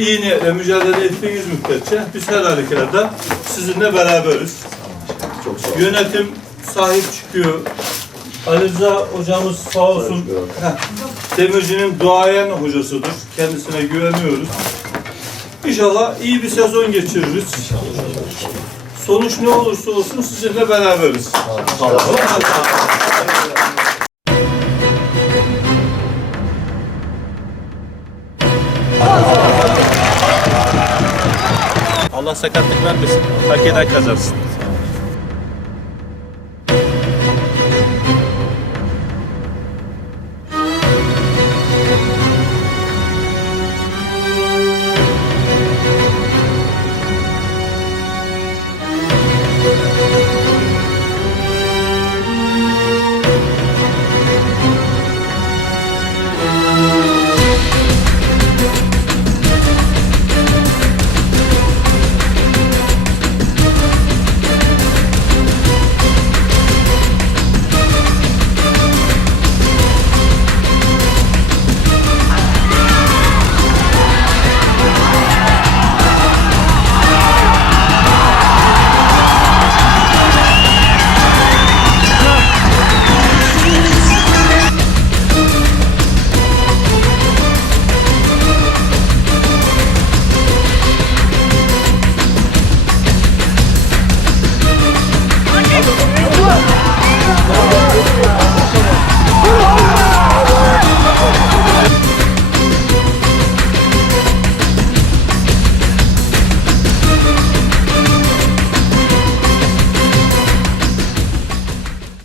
iyi niyetle mücadele ettiğiniz müddetçe biz her halükarda sizinle beraberiz. Çok sağ olun. Yönetim sahip çıkıyor. Ali Rıza hocamız sağ olsun. Heh, Demirci'nin duayen hocasıdır. Kendisine güveniyoruz. İnşallah iyi bir sezon geçiririz. Sonuç ne olursa olsun sizinle beraberiz. Sağ olun. Allah sakatlık vermesin. Hak eden kazansın.